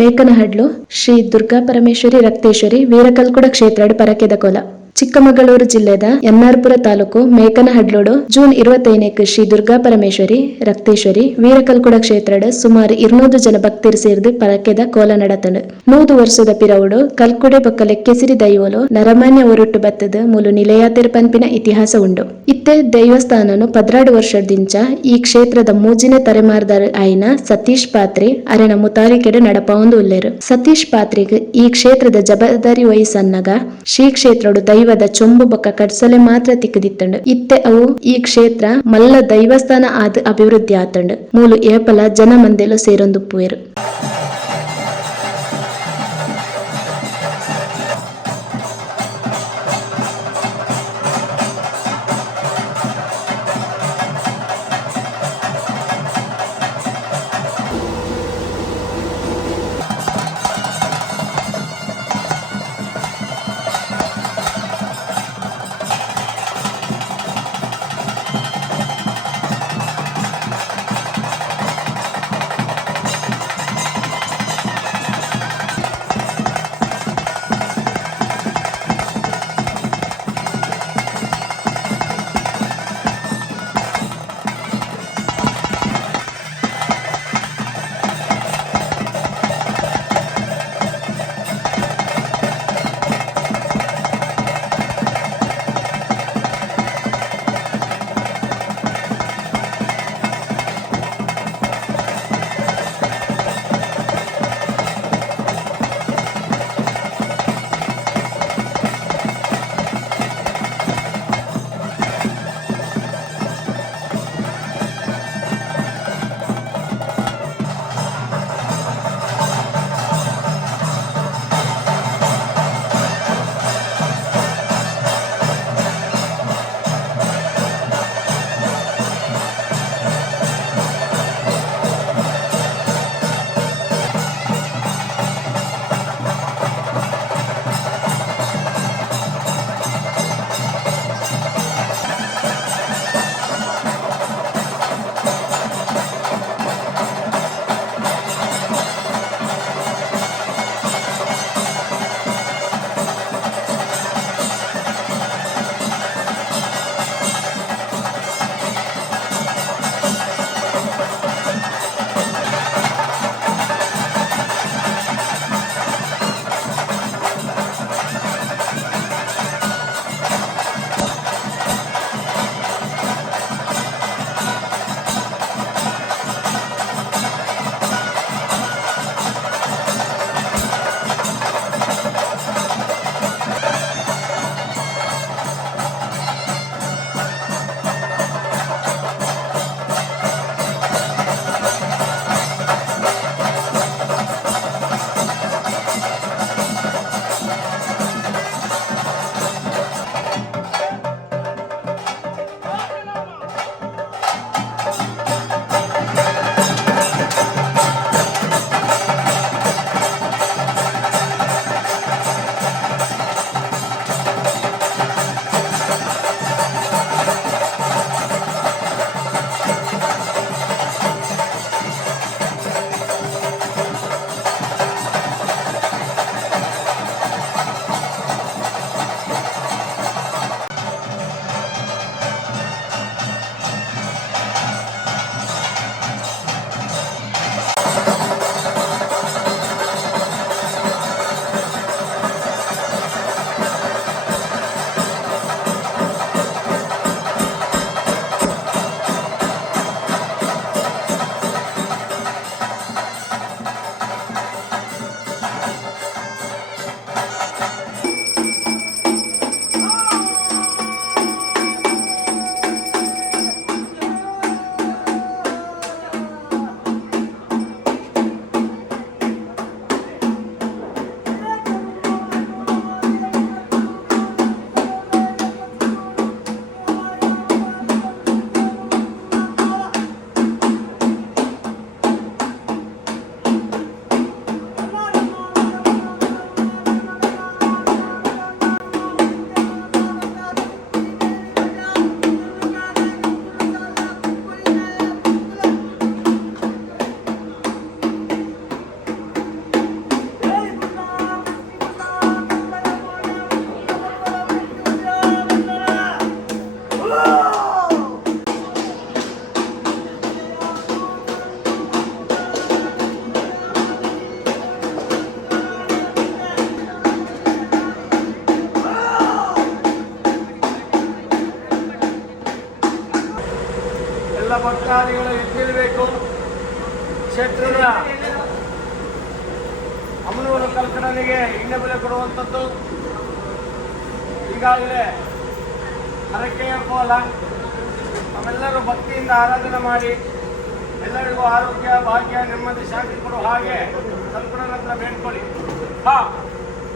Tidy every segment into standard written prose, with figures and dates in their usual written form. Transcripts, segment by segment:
ಮೇಕನಹಡ್ಲು ಶ್ರೀ ದುರ್ಗಾ ಪರಮೇಶ್ವರಿ ರಕ್ತೇಶ್ವರಿ ವೀರಕಲ್ಕುಡ ಕ್ಷೇತ್ರಡ್ ಪರಕೆದ ಕೊಲ. ಚಿಕ್ಕಮಗಳೂರು ಜಿಲ್ಲೆದ ಎನ್ನಾರ್ಪುರ ತಾಲೂಕು ಮೇಕನಹಡ್ಲೋಡು ಜೂನ್ 25 ಶ್ರೀ ದುರ್ಗಾ ಪರಮೇಶ್ವರಿ ರಕ್ತೇಶ್ವರಿ ವೀರಕಲ್ಕುಡ ಕ್ಷೇತ್ರಡ್ ಸುಮಾರು 200 ಜನ ಭಕ್ತರು ಸೇರಿದು ಪರಕೆದ ಕೋಲ ನಡತಂಡು. 100 ವರ್ಷದ ಪಿರವುಡು ಕಲ್ಕುಡೆ ಬೊಕ್ಕ ಲೆಕ್ಕೆಸಿರಿ ದೈವಲು ನರಮಾನ್ಯ ಒರೊಟ್ಟು ಬತ್ತದ ಮೂಲು ನಿಲೆಯಾತೆರ್ ಪನ್ಪಿನ ಇತಿಹಾಸ ಉಂಡು. ಇತ್ತೆ ದೈವಸ್ಥಾನನು 16 ವರ್ಷದಿಂಚ ಈ ಕ್ಷೇತ್ರದ ಮೂಜಿನ ತಲೆಮಾರ್ದಾರ ಆಯ್ನ ಸತೀಶ್ ಪಾತ್ರೆ ಅರೆನ ಮುತಾಲಿಕೆಡೆ ನಡಪಾವೊಂದು ಉಲ್ಲೇರು. ಸತೀಶ್ ಪಾತ್ರೆಗ್ ಈ ಕ್ಷೇತ್ರದ ಜವಾಬ್ದಾರಿ ವಹಿಸನ್ನಗ ಶ್ರೀ ಕ್ಷೇತ್ರಡು ದೈವದ ಚೊಂಬು ಬೊಕ್ಕ ಕಡ್ಸಲೆ ಮಾತ್ರ ತಿಕ್ಕದಿತ್ತಂಡು. ಇತ್ತೆ ಅವು ಈ ಕ್ಷೇತ್ರ ಮಲ್ಲ ದೈವಸ್ಥಾನ ಆದ್ ಅಭಿವೃದ್ಧಿ ಆತಂಡು. ಮೂಲು ಏಪಲ ಜನ ಮಂದೆಲು ಸೇರೊಂದುಪ್ಪುವೆರು. ಅಮನೂರು ಕಲ್ಕಡನಿಗೆ ಎಣ್ಣೆ ಬೆಲೆ ಕೊಡುವಂಥದ್ದು. ಈಗಾಗಲೇ ಹರಕೆಯ ಕೋಲ ನಾವೆಲ್ಲರೂ ಭಕ್ತಿಯಿಂದ ಆರಾಧನೆ ಮಾಡಿ ಎಲ್ಲರಿಗೂ ಆರೋಗ್ಯ, ಭಾಗ್ಯ, ನೆಮ್ಮದಿ, ಶಾಂತಿ ಕೊಡುವ ಹಾಗೆ ಕಲ್ಕಡನ ಹತ್ರ ಬೇಡ್ಕೊಳ್ಳಿ.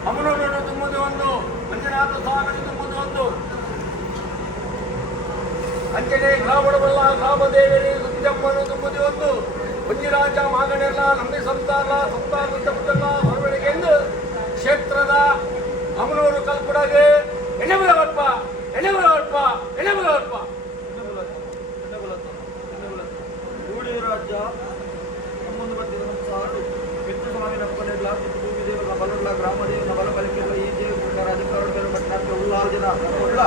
ಅಮನೂರು ತುಂಬುದು ಒಂದು, ಮಂಜುನಾಥ ಸ್ವಾಮಿ ತುಂಬುದು ಒಂದು, ಅಂಜನೆ ಗ್ರಾಮಡವಲ್ಲ ಗ್ರಾಮದೇವಿ ಸುತ್ತಮ್ಮನು ತುಂಬುದು ಒಂದು, ಮಂಜುರಾಜ ಮಾಗಣೆಲ್ಲ ನಂಬಿ ಸಂತಾನ ಸಂತಾನ ಹೊರಬಳಿಗೆ ಎಂದು ಕ್ಷೇತ್ರದ ಅಮನೂರು ಕಲ್ಕುಡಗೆ ಎಣ್ಣೆಬುಲವರ್ಪ ಎಣ್ಣೆಬುಲವರ್ಪ ಎಣ್ಣೆಬುಲವರ್ಪ ಗೂಳೂರು ರಾಜ್ಯ ನಮ್ಮೊಂದು ಬಂದಿರುವ ಸಾರು ಪಿತೃ ಸ್ವಾಮಿ ನಪ್ಪನೆಲ್ಲ ಭೂಮಿ ದೇವರ ಬಲುಡ್ಲ ಗ್ರಾಮ ದೇವರ ಬಲಬಲಿಕೆಲ್ಲ ಈ ದೇವರ ರಾಜಕಾರಣ ಪಟ್ಟಣಕ್ಕೆ ಉಲ್ಲಾರ ಜನ ಉಳ್ಳ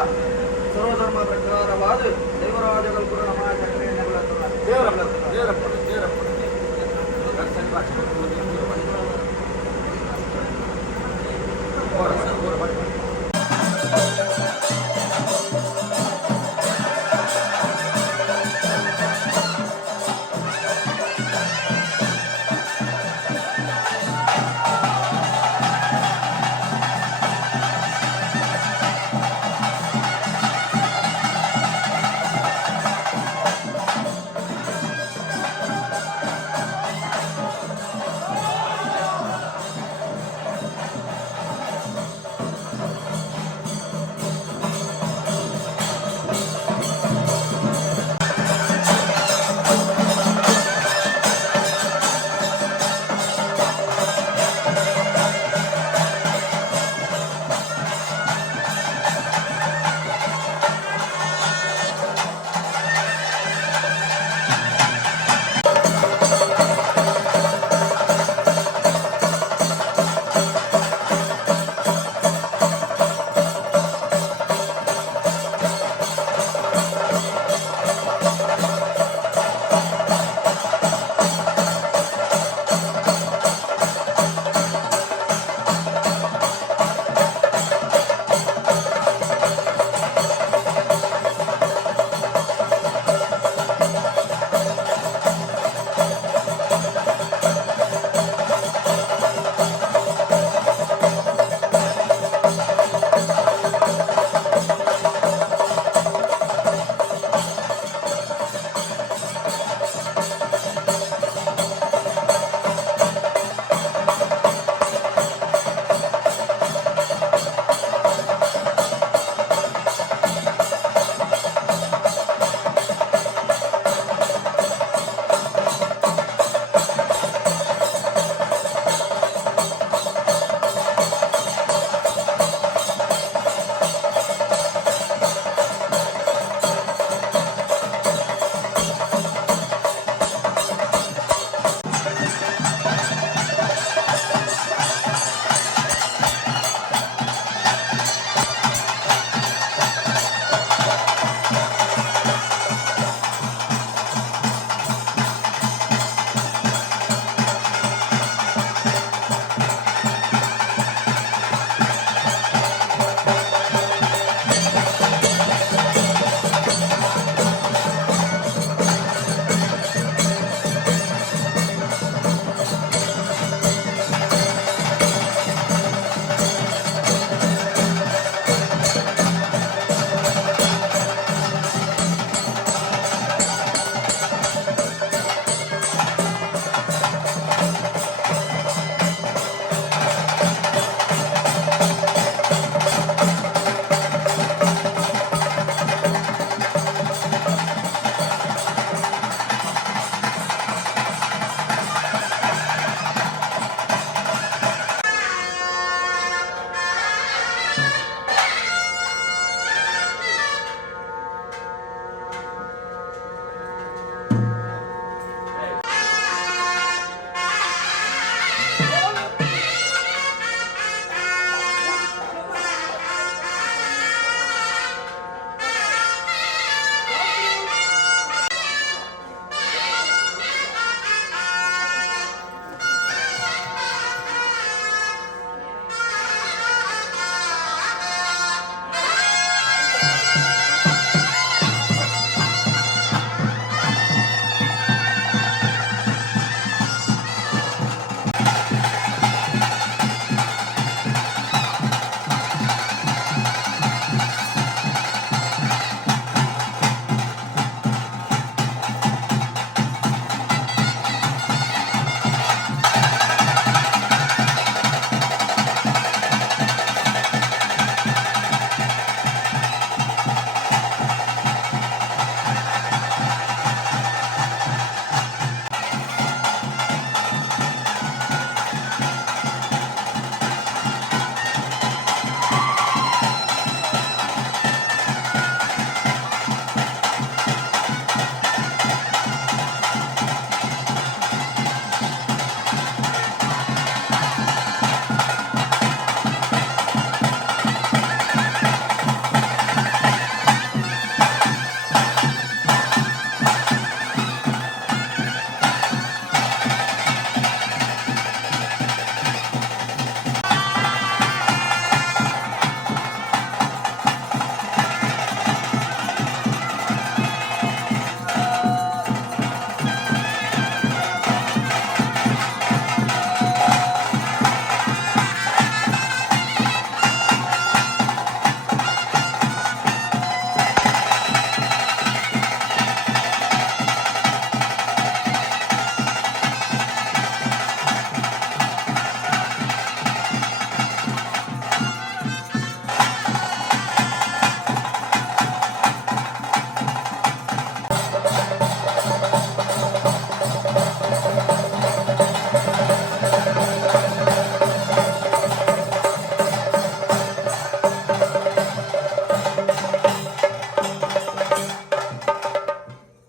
ಸರ್ವಧರ್ಮ ಪ್ರಕಾರವಾದ ದೇವರಾಜಗಳು ಕೂಡ ನಮ್ಮ ಚಕ್ರೆಯನ್ನೆಲ್ಲ ದೇವರಪ್ಪ ದೇವರಪ್ಪ